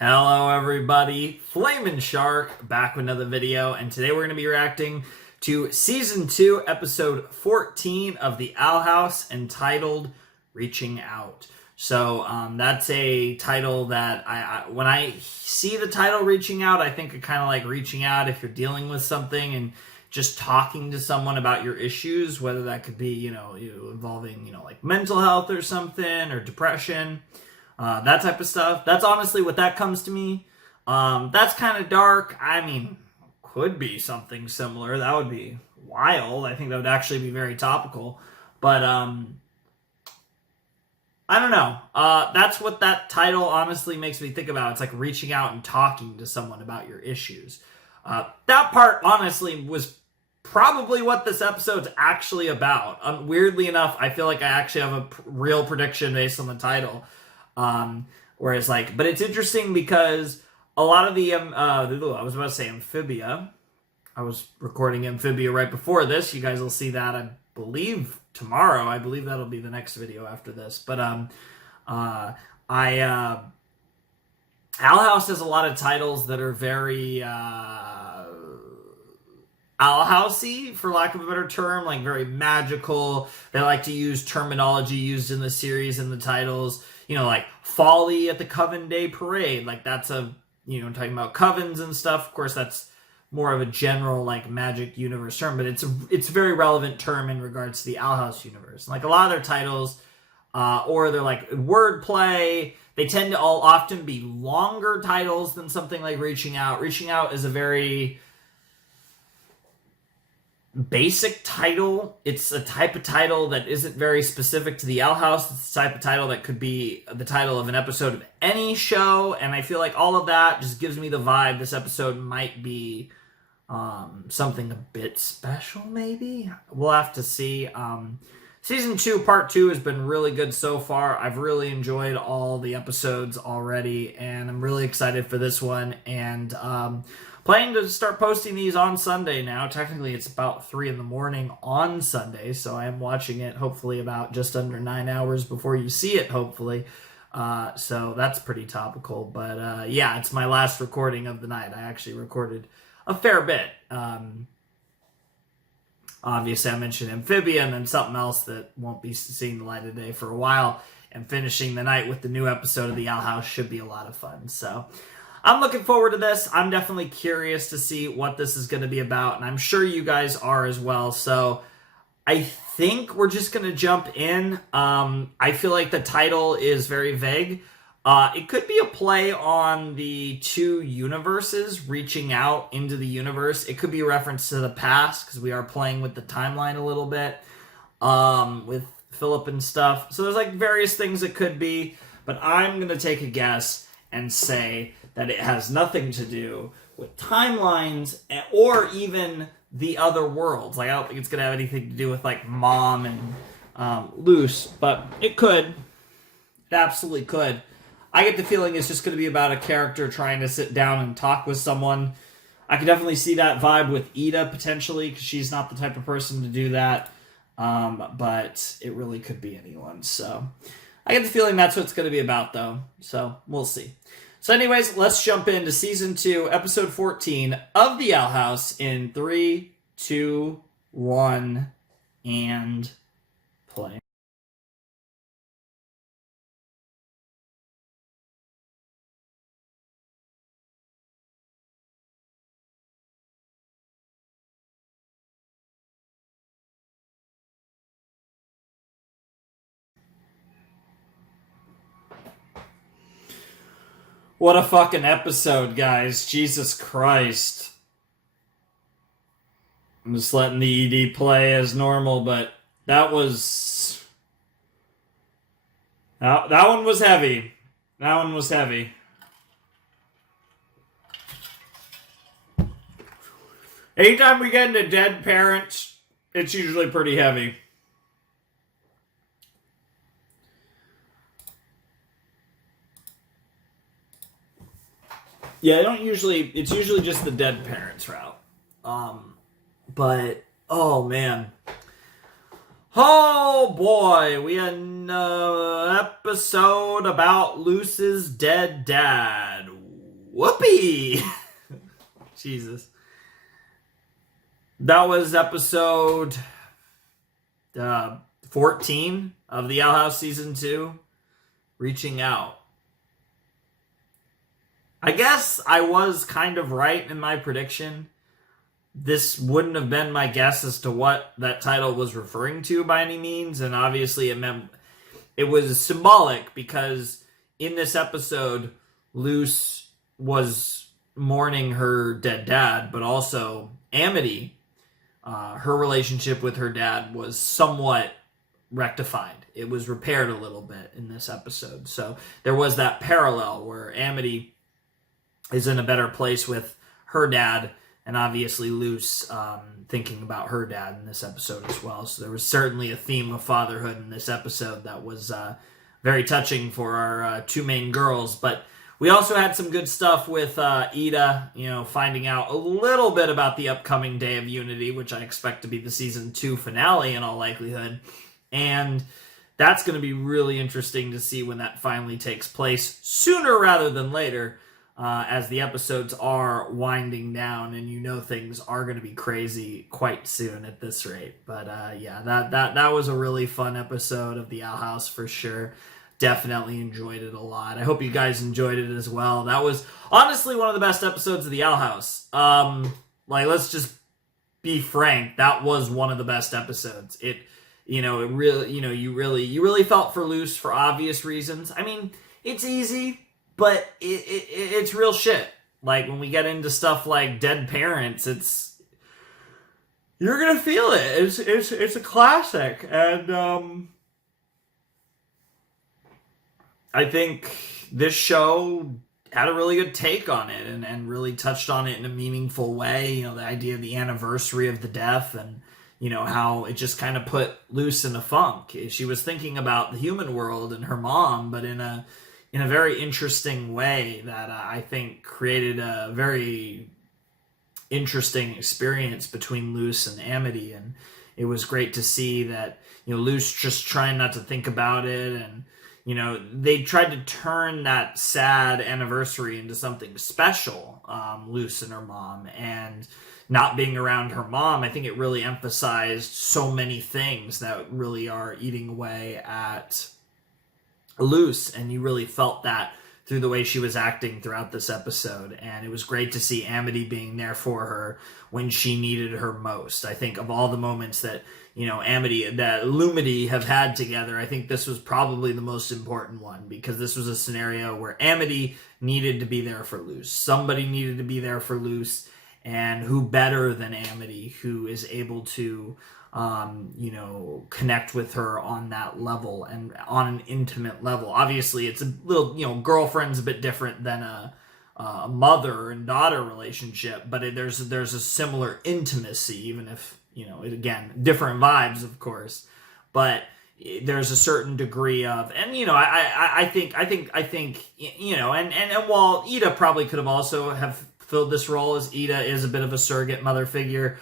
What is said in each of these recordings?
Hello everybody, Flamin' Shark back with another video, and today we're going to be reacting to Season 2, Episode 14 of The Owl House, entitled Reaching Out. So that's a title that when I see the title Reaching Out, I think of kind of like reaching out if you're dealing with something and just talking to someone about your issues, whether that could be, involving, like mental health or something, or depression. That type of stuff. That's honestly what that comes to me. That's kind of dark. I mean, could be something similar. That would be wild. I think that would actually be very topical. But I don't know. That's what that title honestly makes me think about. It's like reaching out and talking to someone about your issues. That part honestly was probably what this episode's actually about. Weirdly enough, I feel like I actually have a real prediction based on the title. Whereas but it's interesting because a lot of the, I was about to say Amphibia. I was recording Amphibia right before this. You guys will see that, I believe, tomorrow. I believe that'll be the next video after this. But, Owl House has a lot of titles that are very, Owl Housey, for lack of a better term, like very magical. They like to use terminology used in the series and the titles. Like Folly at the Coven Day Parade. Like that's talking about covens and stuff. Of course, that's more of a general like magic universe term, but it's a very relevant term in regards to the Owl House universe. And, like a lot of their titles, or they're like wordplay. They tend to all often be longer titles than something like Reaching Out. Reaching Out is a very basic title. It's a type of title that isn't very specific to the Owl House. It's the type of title that could be the title of an episode of any show, and I feel like all of that just gives me the vibe this episode might be something a bit special, maybe? We'll have to see. Season 2, Part 2 has been really good so far. I've really enjoyed all the episodes already, and I'm really excited for this one, and planning to start posting these on Sunday now. Technically, it's about 3 in the morning on Sunday, so I am watching it hopefully about just under 9 hours before you see it, hopefully. So that's pretty topical. But yeah, it's my last recording of the night. I actually recorded a fair bit. Obviously, I mentioned Amphibia and then something else that won't be seeing the light of day for a while. And finishing the night with the new episode of The Owl House should be a lot of fun. So I'm looking forward to this. I'm definitely curious to see what this is going to be about, and I'm sure you guys are as well. So I think we're just going to jump in. I feel like the title is very vague. It could be a play on the two universes, reaching out into the universe. It could be a reference to the past, because we are playing with the timeline a little bit with Philip and stuff. So there's like various things it could be, but I'm going to take a guess and say that it has nothing to do with timelines or even the other worlds. Like, I don't think it's going to have anything to do with, like, Mom and Luce, but it could. It absolutely could. I get the feeling it's just going to be about a character trying to sit down and talk with someone. I could definitely see that vibe with Ida, potentially, because she's not the type of person to do that. But it really could be anyone, so I get the feeling that's what it's going to be about, though. So we'll see. So anyways, let's jump into Season 2, Episode 14 of The Owl House in 3, 2, 1, and play. What a fucking episode, guys. Jesus Christ. I'm just letting the ED play as normal, but that was... That one was heavy. That one was heavy. Anytime we get into dead parents, it's usually pretty heavy. Yeah, I don't usually... It's usually just the dead parents route. But, oh, man. Oh boy, we had an episode about Luce's dead dad. Whoopee! Jesus. That was episode 14 of the Owl House Season 2, Reaching Out. I guess I was kind of right in my prediction. This wouldn't have been my guess as to what that title was referring to by any means, and obviously it was symbolic because in this episode, Luce was mourning her dead dad, but also Amity, her relationship with her dad was somewhat rectified. It was repaired a little bit in this episode. So there was that parallel where Amity is in a better place with her dad, and obviously Luce thinking about her dad in this episode as well. So there was certainly a theme of fatherhood in this episode that was very touching for our two main girls. But we also had some good stuff with Ida, finding out a little bit about the upcoming Day of Unity, which I expect to be the season 2 finale in all likelihood. And that's going to be really interesting to see when that finally takes place, sooner rather than later, as the episodes are winding down, and things are going to be crazy quite soon at this rate. But that was a really fun episode of the Owl House for sure. Definitely enjoyed it a lot. I hope you guys enjoyed it as well. That was honestly one of the best episodes of the Owl House. Let's just be frank. That was one of the best episodes. You really felt for Luce for obvious reasons. I mean, it's easy, but it's real shit. Like when we get into stuff like dead parents, you're gonna feel it. It's a classic, and I think this show had a really good take on it and really touched on it in a meaningful way. The idea of the anniversary of the death and, how it just kind of put Luce in a funk. She was thinking about the human world and her mom, but in a very interesting way that I think created a very interesting experience between Luce and Amity. And it was great to see that, Luce just trying not to think about it, and they tried to turn that sad anniversary into something special, Luce and her mom. And not being around her mom, I think it really emphasized so many things that really are eating away at Luce. And you really felt that through the way she was acting throughout this episode. And it was great to see Amity being there for her when she needed her most. I think of all the moments that Amity, that Lumity have had together, I think this was probably the most important one, because this was a scenario where Amity needed to be there for Luce. Somebody needed to be there for Luce, and who better than Amity, who is able to, connect with her on that level and on an intimate level. Obviously, it's a little, girlfriend's a bit different than a mother and daughter relationship, but there's a similar intimacy, even if, again, different vibes, of course, but there's a certain degree of, and I think, and while Ida probably could have also have filled this role, as Ida is a bit of a surrogate mother figure.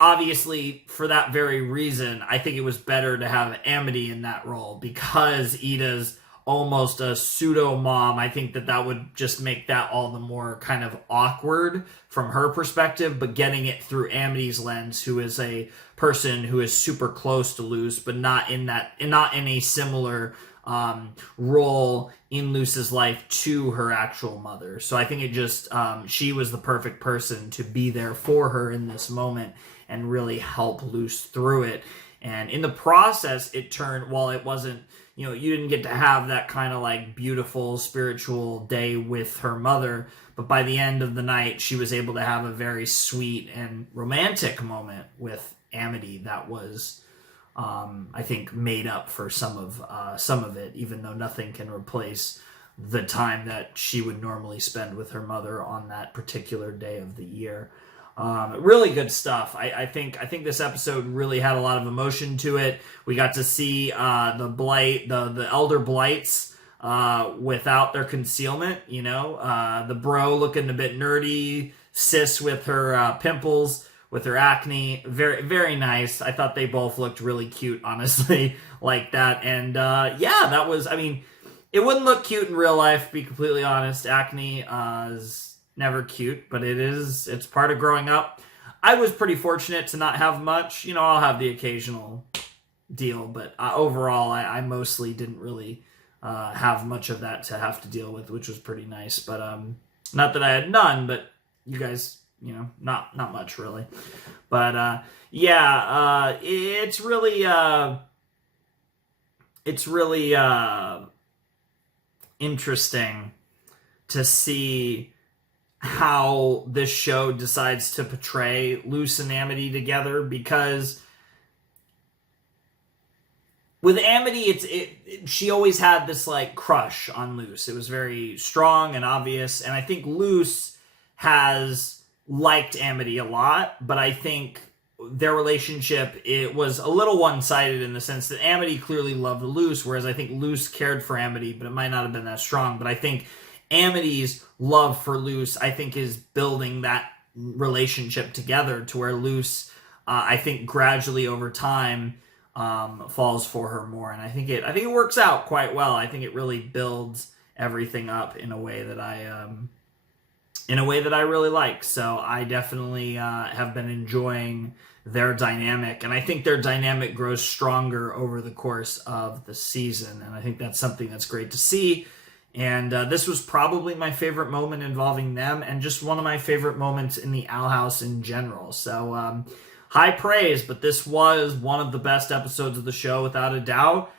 Obviously, for that very reason, I think it was better to have Amity in that role, because Ida's almost a pseudo mom. I think that would just make that all the more kind of awkward from her perspective, but getting it through Amity's lens, who is a person who is super close to Luce, but not in a similar role in Luce's life to her actual mother. So I think it just, she was the perfect person to be there for her in this moment and really help Luce through it. And in the process, it turned, while it wasn't, you didn't get to have that kind of like beautiful spiritual day with her mother, but by the end of the night, she was able to have a very sweet and romantic moment with Amity that was, I think, made up for some of it, even though nothing can replace the time that she would normally spend with her mother on that particular day of the year. Really good stuff. I think this episode really had a lot of emotion to it. We got to see the elder blights without their concealment. The bro looking a bit nerdy, sis with her pimples, with her acne, very very nice. I thought they both looked really cute, honestly, like that. And that was, I mean, It wouldn't look cute in real life, to be completely honest. Acne is never cute, but it's part of growing up. I was pretty fortunate to not have much. You know, I'll have the occasional deal, but overall, I mostly didn't really have much of that to have to deal with, which was pretty nice. But not that I had none, but you guys, you know, not much really. But yeah, it's really interesting to see how this show decides to portray Luce and Amity together, because with Amity, she always had this like crush on Luce. It was very strong and obvious, and I think Luce has liked Amity a lot, but I think their relationship, it was a little one-sided in the sense that Amity clearly loved Luce, whereas I think Luce cared for Amity, but it might not have been that strong. But I think Amity's love for Luce, I think, is building that relationship together to where Luce, I think, gradually over time falls for her more, and I think it works out quite well. I think it really builds everything up in a way that I really like. So I definitely have been enjoying their dynamic, and I think their dynamic grows stronger over the course of the season, and I think that's something that's great to see. And this was probably my favorite moment involving them, and just one of my favorite moments in the Owl House in general. So high praise, but this was one of the best episodes of the show without a doubt.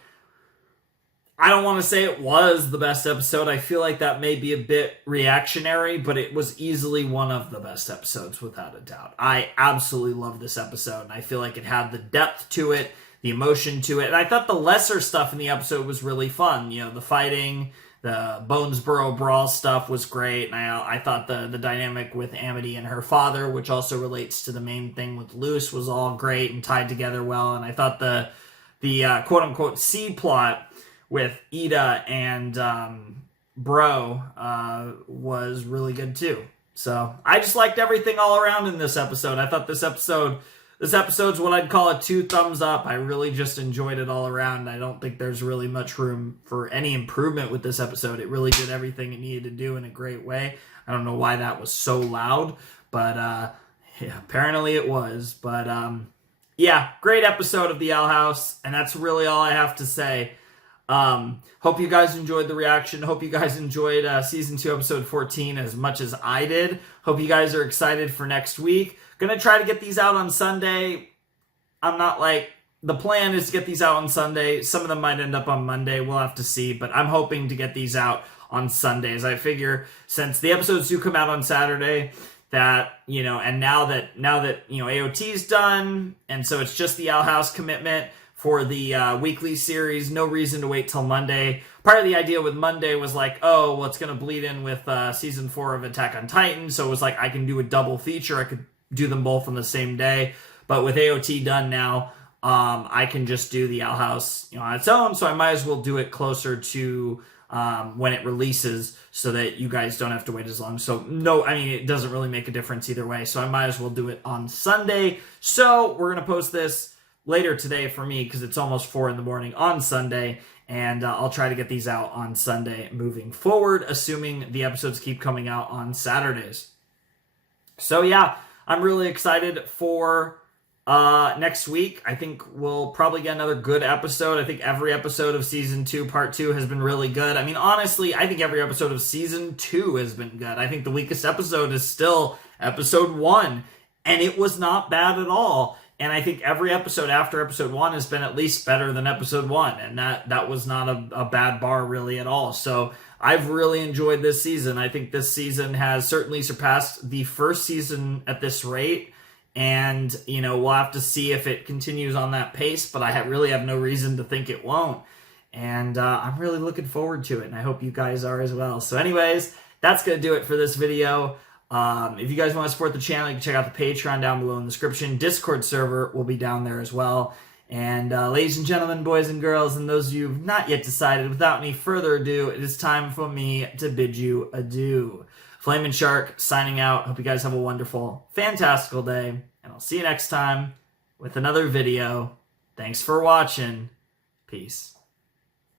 I don't want to say it was the best episode. I feel like that may be a bit reactionary, but it was easily one of the best episodes without a doubt. I absolutely love this episode, and I feel like it had the depth to it, the emotion to it, and I thought the lesser stuff in the episode was really fun. You know, the fighting, the Bonesboro Brawl stuff was great, and I thought the dynamic with Amity and her father, which also relates to the main thing with Luce, was all great and tied together well, and I thought the quote-unquote C plot with Ida and Bro was really good too. So I just liked everything all around in this episode. I thought this episode's what I'd call a 2 thumbs up. I really just enjoyed it all around. I don't think there's really much room for any improvement with this episode. It really did everything it needed to do in a great way. I don't know why that was so loud, but yeah, apparently it was. But yeah, great episode of the Owl House, and that's really all I have to say. Hope you guys enjoyed the reaction. Hope you guys enjoyed season 2 episode 14 as much as I did. Hope you guys are excited for next week. Gonna try to get these out on Sunday. The plan is to get these out on Sunday. Some of them might end up on Monday. We'll have to see, but I'm hoping to get these out on Sundays. I figure since the episodes do come out on Saturday, that, you know, and now that you know, AOT's done, and so it's just the Owl House commitment for the weekly series. No reason to wait till Monday. Part of the idea with Monday was like, oh, well, it's going to bleed in with season 4 of Attack on Titan, so it was like I can do a double feature. I could do them both on the same day. But with AOT done now, I can just do the Owl House, you know, on its own, so I might as well do it closer to when it releases so that you guys don't have to wait as long. So no, I mean, it doesn't really make a difference either way, so I might as well do it on Sunday. So we're going to post this later today for me because it's almost 4 in the morning on Sunday, and I'll try to get these out on Sunday moving forward, assuming the episodes keep coming out on Saturdays. So yeah, I'm really excited for next week. I think we'll probably get another good episode. I think every episode of season 2 part 2 has been really good. I mean, honestly, I think every episode of season 2 has been good. I think the weakest episode is still episode 1, and it was not bad at all. And I think every episode after episode 1 has been at least better than episode 1. And that was not a bad bar really at all. So I've really enjoyed this season. I think this season has certainly surpassed the first season at this rate. And, you know, we'll have to see if it continues on that pace. But I really have no reason to think it won't. And I'm really looking forward to it. And I hope you guys are as well. So anyways, that's going to do it for this video. If you guys want to support the channel, you can check out the Patreon down below in the description. Discord server will be down there as well. And ladies and gentlemen, boys and girls, and those of you who've not yet decided, without any further ado, it is time for me to bid you adieu. Flamin' Shark signing out. Hope you guys have a wonderful, fantastical day. And I'll see you next time with another video. Thanks for watching. Peace.